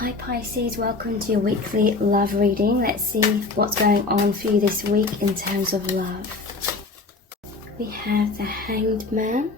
Hi Pisces, welcome to your weekly love reading. Let's see what's going on for you this week in terms of love. We have the Hanged Man,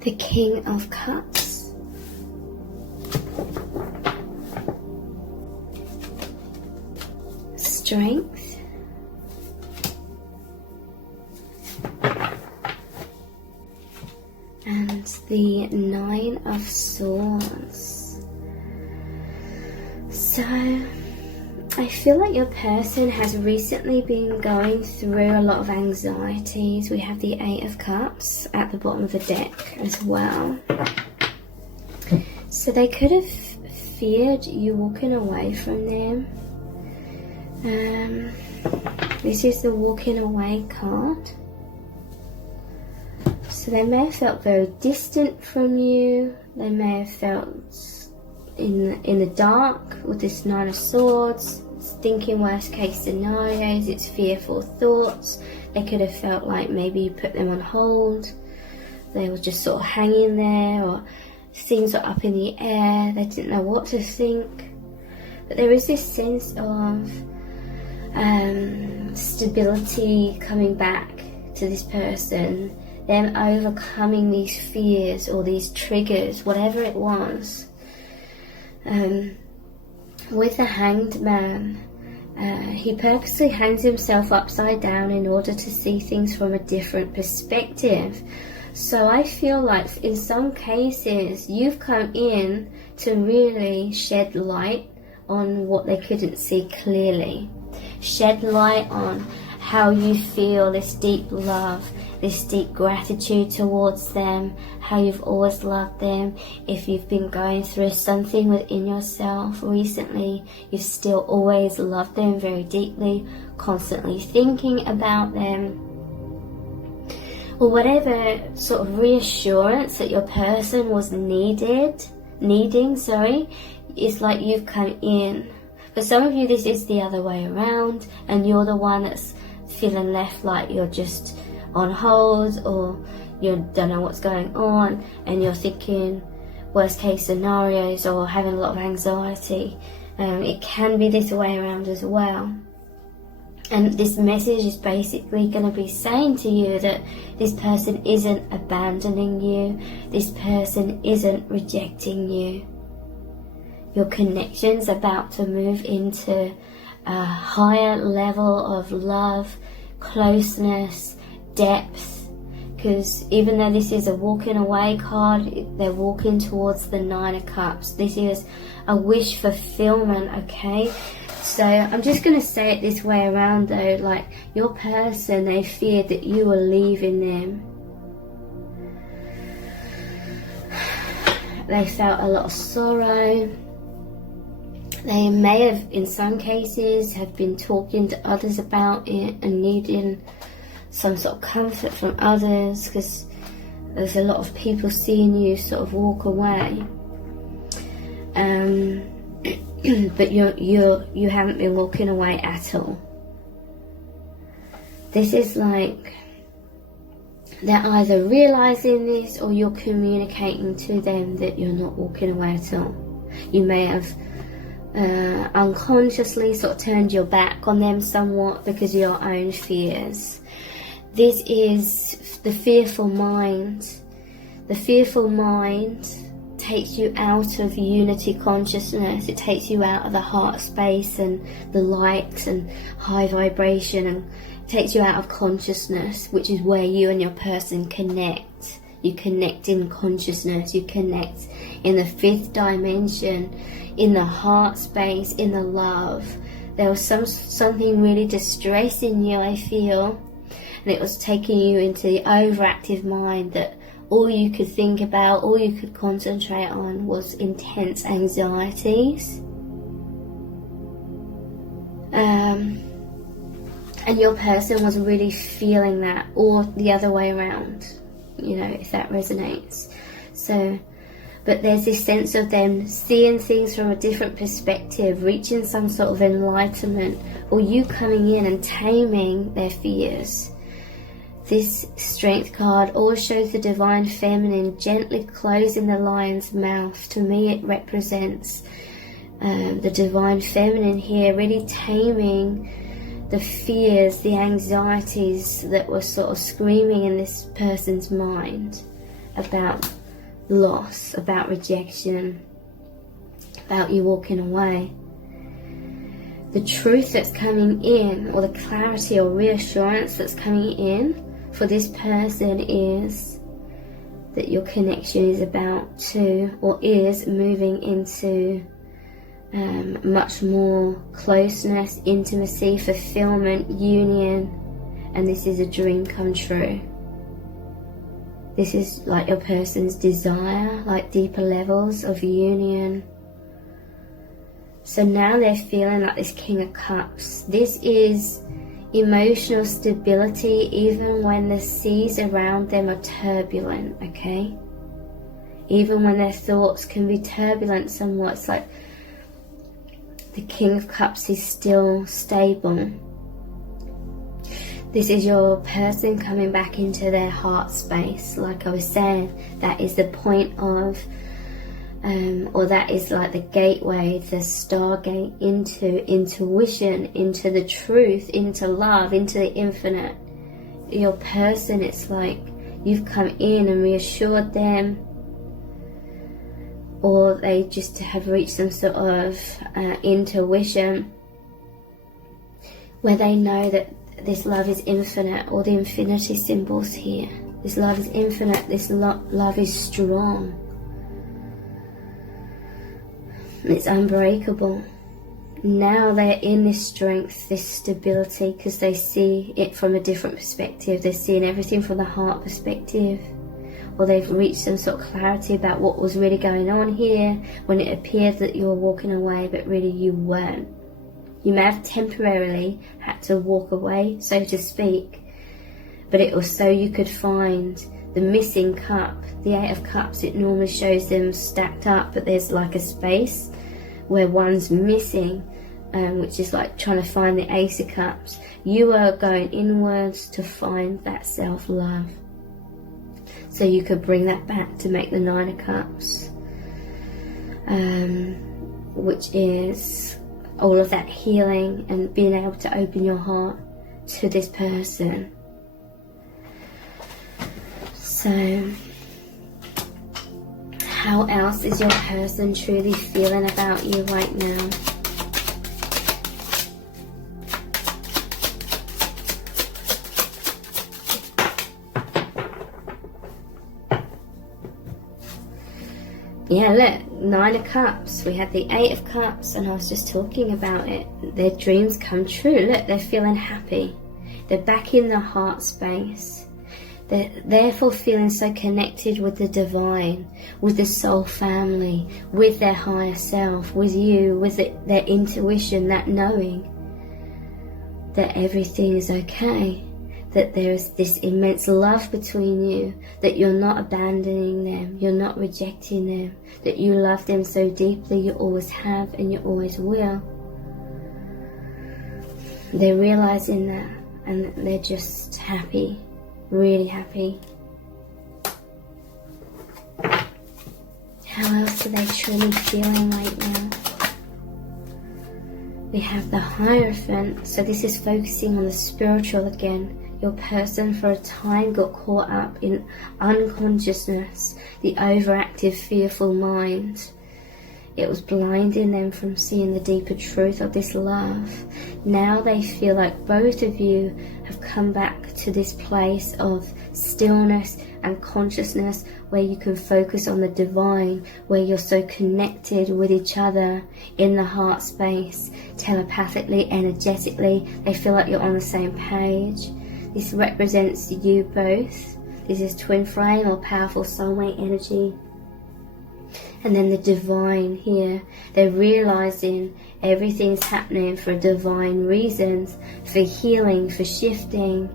the King of Cups, Strength, and the Nine of Swords. So I feel like your person has recently been going through a lot of anxieties. We have the Eight of Cups at the bottom of the deck as well. So they could have feared you walking away from them. This is the walking away card. So they may have felt very distant from you. They may have felt in the dark with this Nine of Swords. It's thinking worst case scenarios. It's fearful thoughts. They could have felt like maybe you put them on hold. They were just sort of hanging there, or things were up in the air. They didn't know what to think. But there is this sense of stability coming back to this person. Them overcoming these fears or these triggers, whatever it was. With the Hanged Man, he purposely hangs himself upside down in order to see things from a different perspective. So I feel like in some cases you've come in to really shed light on what they couldn't see clearly. Shed light on how you feel this deep love, this deep gratitude towards them, how you've always loved them. If you've been going through something within yourself recently, you've still always loved them very deeply, constantly thinking about them. Or whatever sort of reassurance that your person was needing, it's like you've come in. For some of you, this is the other way around, and you're the one that's feeling left like you're just on hold, or you don't know what's going on, and you're thinking worst case scenarios or having a lot of anxiety. It can be this way around as well. And this message is basically going to be saying to you that this person isn't abandoning you, this person isn't rejecting you. Your connection's about to move into a higher level of love, closeness, depth, because even though this is a walking away card, they're walking towards the Nine of Cups. This is a wish fulfillment, okay? So I'm just going to say it this way around though, like your person, they feared that you were leaving them. They felt a lot of sorrow. They may have, in some cases, have been talking to others about it and needing some sort of comfort from others, because there's a lot of people seeing you sort of walk away. But you haven't been walking away at all. This is like they're either realizing this, or you're communicating to them that you're not walking away at all. You may have unconsciously sort of turned your back on them somewhat because of your own fears. This is the fearful mind. The fearful mind takes you out of unity consciousness. It takes you out of the heart space and the light and high vibration, and takes you out of consciousness, which is where you and your person connect. You connect in consciousness, you connect in the fifth dimension, in the heart space, in the love. There was something really distressing you, I feel, and it was taking you into the overactive mind that all you could think about, all you could concentrate on was intense anxieties. And your person was really feeling that, or the other way around, you know, if that resonates. So, but there's this sense of them seeing things from a different perspective, reaching some sort of enlightenment, or you coming in and taming their fears. this Strength card always shows the divine feminine gently closing the lion's mouth. To me, it represents the divine feminine here, really taming the fears, the anxieties that were sort of screaming in this person's mind about loss, about rejection, about you walking away. The truth that's coming in, or the clarity or reassurance that's coming in for this person, is that your connection is about to, or is moving into much more closeness, intimacy, fulfillment, union, and this is a dream come true. This is like your person's desire, like deeper levels of union. So now they're feeling like this King of Cups. This is emotional stability even when the seas around them are turbulent, okay? Even when their thoughts can be turbulent somewhat, it's like the King of Cups is still stable. This is your person coming back into their heart space. Like I was saying, that is the point of, or that is like the gateway, the stargate into intuition, into the truth, into love, into the infinite. Your person, it's like you've come in and reassured them, or they just have reached some sort of intuition where they know that this love is infinite, or the infinity symbols here. This love is infinite, this love is strong. It's unbreakable. Now they're in this strength, this stability, because they see it from a different perspective. They're seeing everything from the heart perspective. Or they've reached some sort of clarity about what was really going on here when it appeared that you were walking away, but really you weren't. You may have temporarily had to walk away, so to speak, but it was so you could find the missing cup. The Eight of Cups, it normally shows them stacked up, but there's like a space where one's missing, which is like trying to find the Ace of Cups. You are going inwards to find that self-love. So you could bring that back to make the Nine of Cups, which is all of that healing and being able to open your heart to this person. So, how else is your person truly feeling about you right now? Yeah, look, Nine of Cups. We had the Eight of Cups, and I was just talking about it. Their dreams come true. Look, they're feeling happy. They're back in the heart space. They're therefore feeling so connected with the divine, with the soul family, with their higher self, with you, with their intuition, that knowing that everything is okay, that there is this immense love between you, that you're not abandoning them, you're not rejecting them, that you love them so deeply, you always have and you always will. They're realizing that, and they're just happy, really happy. How else are they truly feeling right now? We have the Hierophant, so this is focusing on the spiritual again. Your person for a time got caught up in unconsciousness, the overactive, fearful mind. It was blinding them from seeing the deeper truth of this love. Now they feel like both of you have come back to this place of stillness and consciousness where you can focus on the divine, where you're so connected with each other in the heart space, telepathically, energetically. They feel like you're on the same page. This represents you both. This is twin flame or powerful soulmate energy. And then the divine here, they're realizing everything's happening for divine reasons, for healing, for shifting.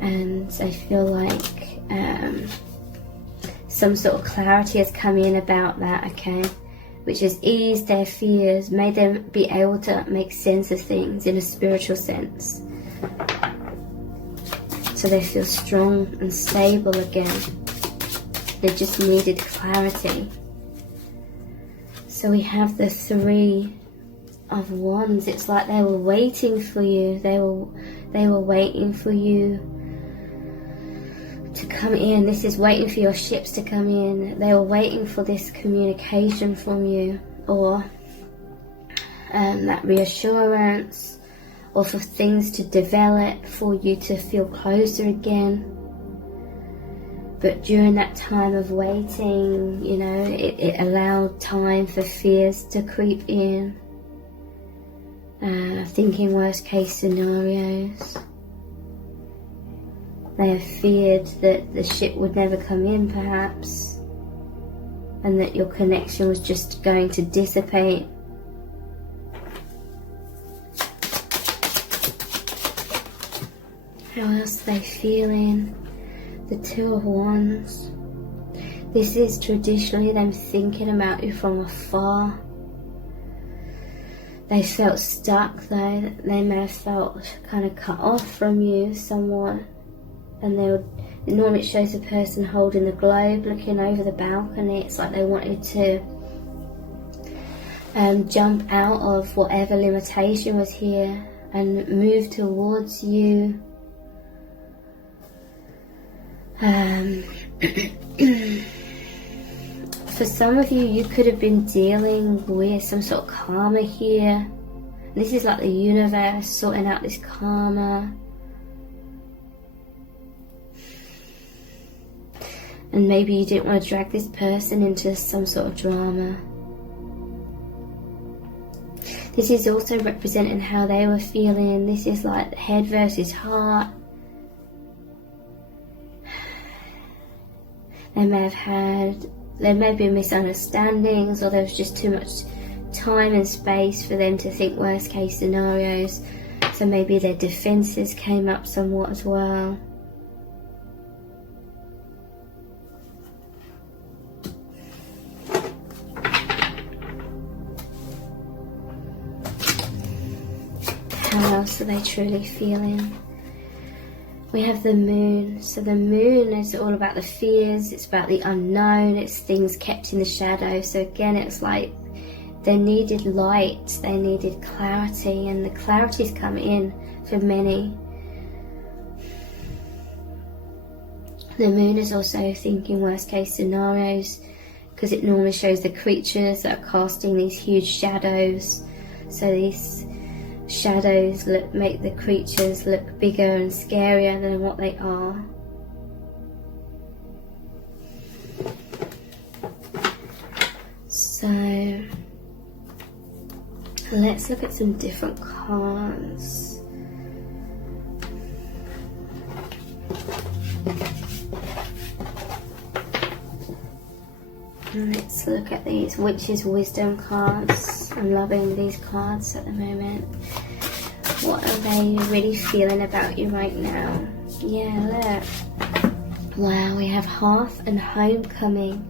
And I feel like some sort of clarity has come in about that, okay? Which has eased their fears, made them be able to make sense of things in a spiritual sense. so they feel strong and stable again. They just needed clarity. So we have the Three of Wands. It's like they were waiting for you. They were waiting for you to come in. This is waiting for your ships to come in. They were waiting for this communication from you, or that reassurance, or for things to develop, for you to feel closer again. But during that time of waiting, you know, it allowed time for fears to creep in, thinking worst case scenarios. They have feared that the ship would never come in, perhaps, and that your connection was just going to dissipate. How else are they feeling? The Two of Wands. This is traditionally them thinking about you from afar. They felt stuck though. They may have felt kind of cut off from you somewhat. And normally it shows a person holding the globe, looking over the balcony. It's like they wanted to jump out of whatever limitation was here and move towards you. For some of you, you could have been dealing with some sort of karma here. This is like the universe sorting out this karma. And maybe you didn't want to drag this person into some sort of drama. This is also representing how they were feeling. This is like head versus heart. There may have been misunderstandings, or there was just too much time and space for them to think worst case scenarios. So maybe their defenses came up somewhat as well. How else are they truly feeling? We have the Moon. So the Moon is all about the fears. It's about the unknown. It's things kept in the shadow. So again, it's like they needed light. They needed clarity. And the clarity's come in for many. The Moon is also thinking worst case scenarios, because it normally shows the creatures that are casting these huge shadows. So these shadows make the creatures look bigger and scarier than what they are. So let's look at some different cards. Let's look at these Witch's Wisdom cards. I'm loving these cards at the moment. What are they really feeling about you right now? Yeah, look. Wow, we have Hearth and Homecoming.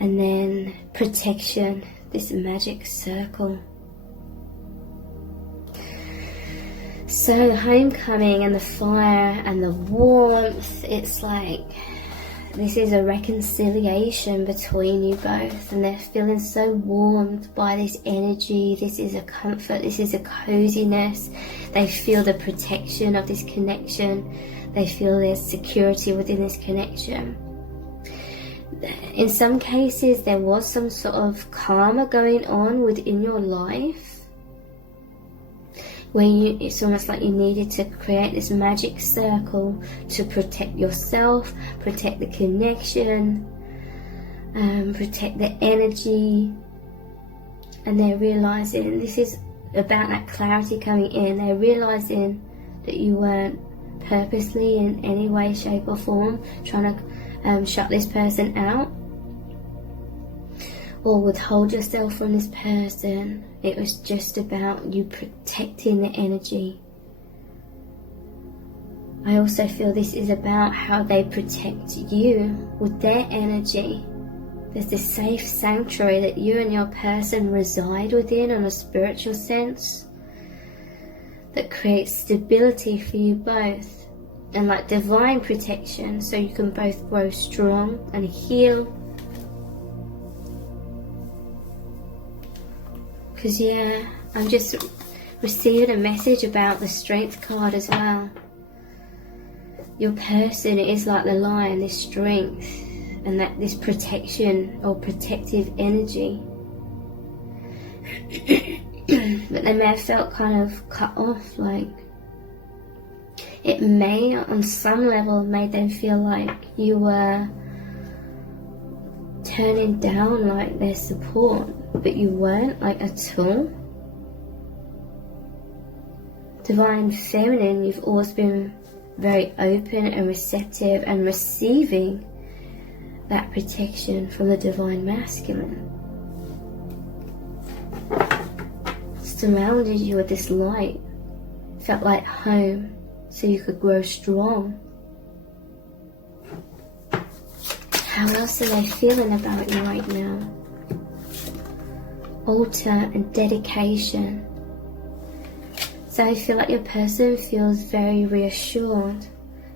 And then Protection, this magic circle. So Homecoming and the fire and the warmth, it's like this is a reconciliation between you both, and they're feeling so warmed by this energy. This is a comfort, this is a coziness. They feel the protection of this connection. They feel there's security within this connection. In some cases, there was some sort of karma going on within your life, where it's almost like you needed to create this magic circle to protect yourself, protect the connection, protect the energy. And they're realizing, this is about that clarity coming in, they're realizing that you weren't purposely in any way, shape or form trying to shut this person out or withhold yourself from this person. It was just about you protecting the energy. I also feel this is about how they protect you with their energy. There's this safe sanctuary that you and your person reside within on a spiritual sense that creates stability for you both. and like divine protection, so you can both grow strong and heal. Because yeah, I'm just receiving a message about the Strength card as well. Your person is like the lion, this strength and that this protection or protective energy. But they may have felt kind of cut off, like it may on some level made them feel like you were turning down like their support, but you weren't, like, at all. Divine Feminine, you've always been very open and receptive and receiving that protection from the Divine Masculine. Surrounded you with this light, felt like home, so you could grow strong. How else are they feeling about you right now? Altar and dedication. So I feel like your person feels very reassured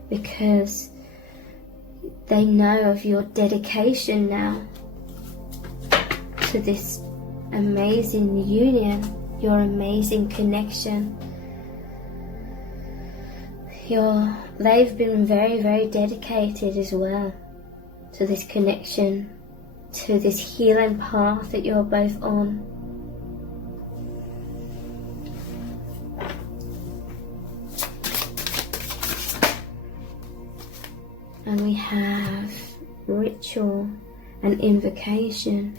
because they know of your dedication now to this amazing union, your amazing connection. They've been very, very dedicated as well to this connection, to this healing path that you're both on. And we have ritual and invocation.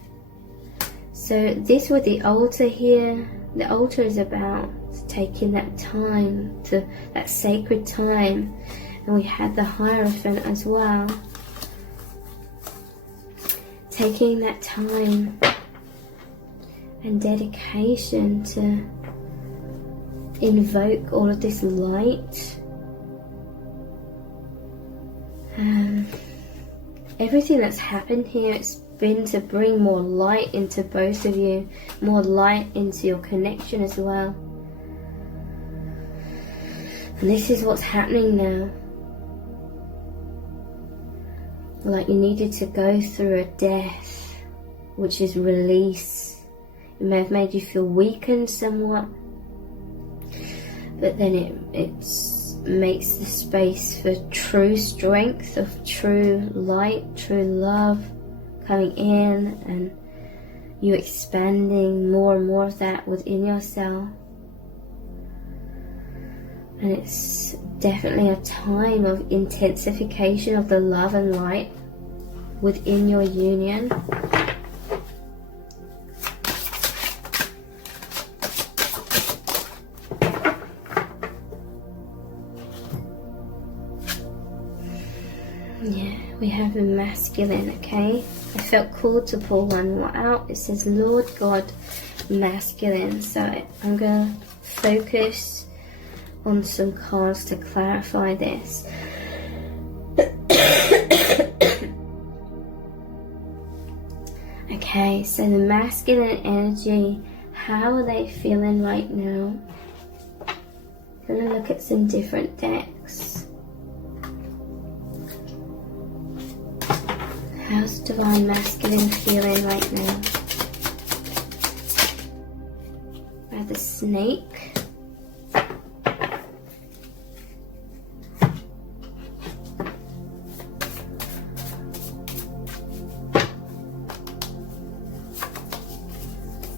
So this with the altar here, the altar is about taking that time, to that sacred time. And we had the Hierophant as well. Taking that time and dedication to invoke all of this light. Everything that's happened here, it's been to bring more light into both of you, more light into your connection as well. And this is what's happening now. Like you needed to go through a death, which is release. It may have made you feel weakened somewhat, but then it makes the space for true strength, of true light, true love coming in, and you expanding more and more of that within yourself. And it's definitely a time of intensification of the love and light within your union. Yeah, we have a masculine, okay? I felt called to pull one more out. It says Lord God Masculine. So I'm going to focus on some cards to clarify this. Okay, so the masculine energy, how are they feeling right now? I'm going to look at some different decks. How's Divine Masculine feeling right now? By the Snake.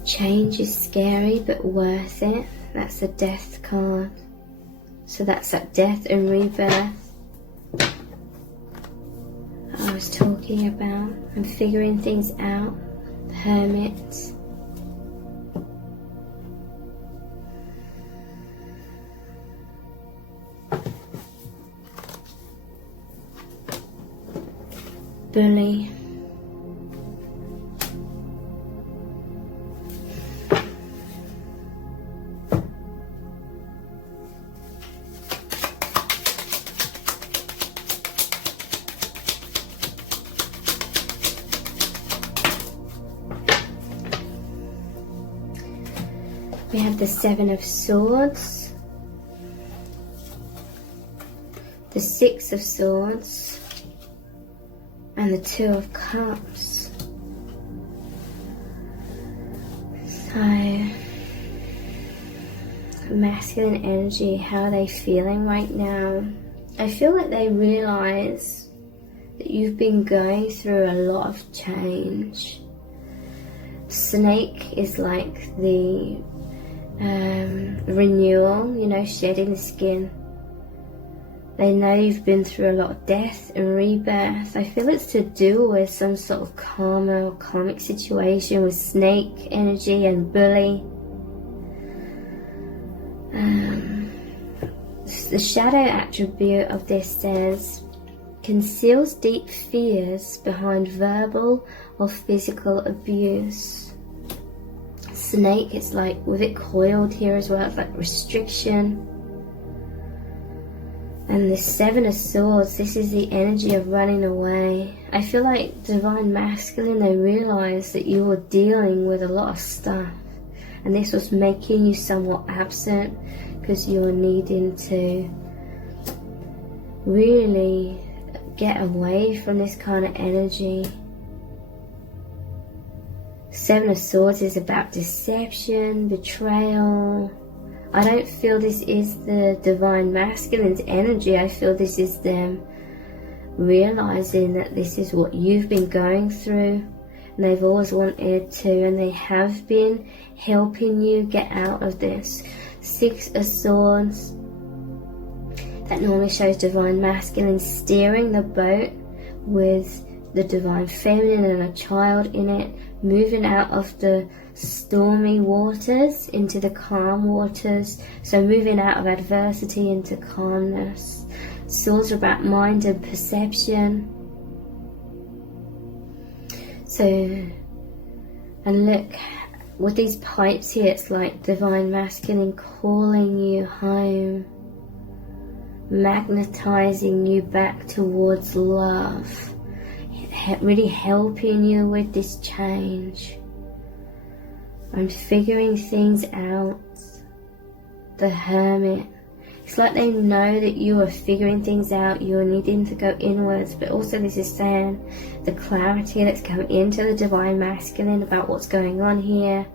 Change is scary but worth it. That's the Death card. So that's that death and rebirth I was talking about. I'm figuring things out. The Hermit. Bully. We have the Seven of Swords, the Six of Swords, and the Two of Cups. So, masculine energy, how are they feeling right now? I feel like they realise that you've been going through a lot of change. Snake is like the renewal, you know, shedding the skin. They know you've been through a lot of death and rebirth. I feel it's to do with some sort of karma or karmic situation with snake energy and bully. The shadow attribute of this says, conceals deep fears behind verbal or physical abuse. Snake, it's like with it coiled here as well, it's like restriction. And the Seven of Swords, this is the energy of running away. I feel like Divine Masculine, they realise that you were dealing with a lot of stuff. And this was making you somewhat absent because you were needing to really get away from this kind of energy. Seven of Swords is about deception, betrayal. I don't feel this is the Divine Masculine's energy. I feel this is them realizing that this is what you've been going through, and they've always wanted to, and they have been helping you get out of this. Six of Swords, that normally shows Divine Masculine steering the boat with the Divine Feminine and a child in it, moving out of the stormy waters into the calm waters. So moving out of adversity into calmness. Swords are about mind and perception. So, and look, with these pipes here, it's like Divine Masculine calling you home, magnetizing you back towards love, really helping you with this change and figuring things out. The Hermit, it's like they know that you are figuring things out, you're needing to go inwards, but also this is saying the clarity that's coming into the Divine Masculine about what's going on here.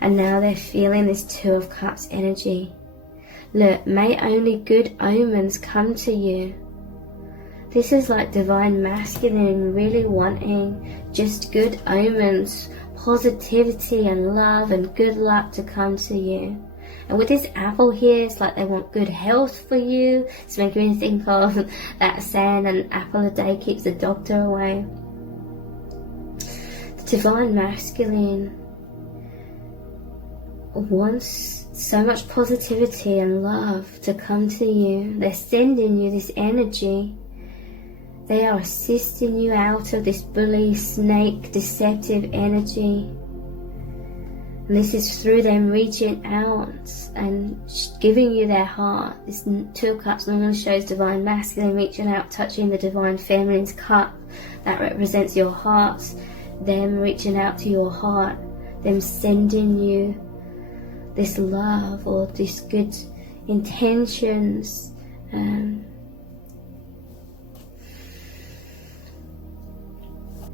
And now they're feeling this Two of Cups energy. Look, may only good omens come to you. This is like Divine Masculine really wanting just good omens, positivity and love and good luck to come to you. And with this apple here, it's like they want good health for you. It's making me think of that saying, an apple a day keeps the doctor away. The Divine Masculine wants so much positivity and love to come to you. They're sending you this energy. They are assisting you out of this bully, snake, deceptive energy. And this is through them reaching out and giving you their heart. This Two of Cups normally shows Divine Masculine reaching out, touching the Divine Feminine's cup. That represents your heart. Them reaching out to your heart. Them sending you this love or this good intentions.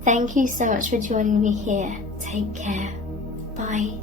Thank you so much for joining me here. Take care. Bye.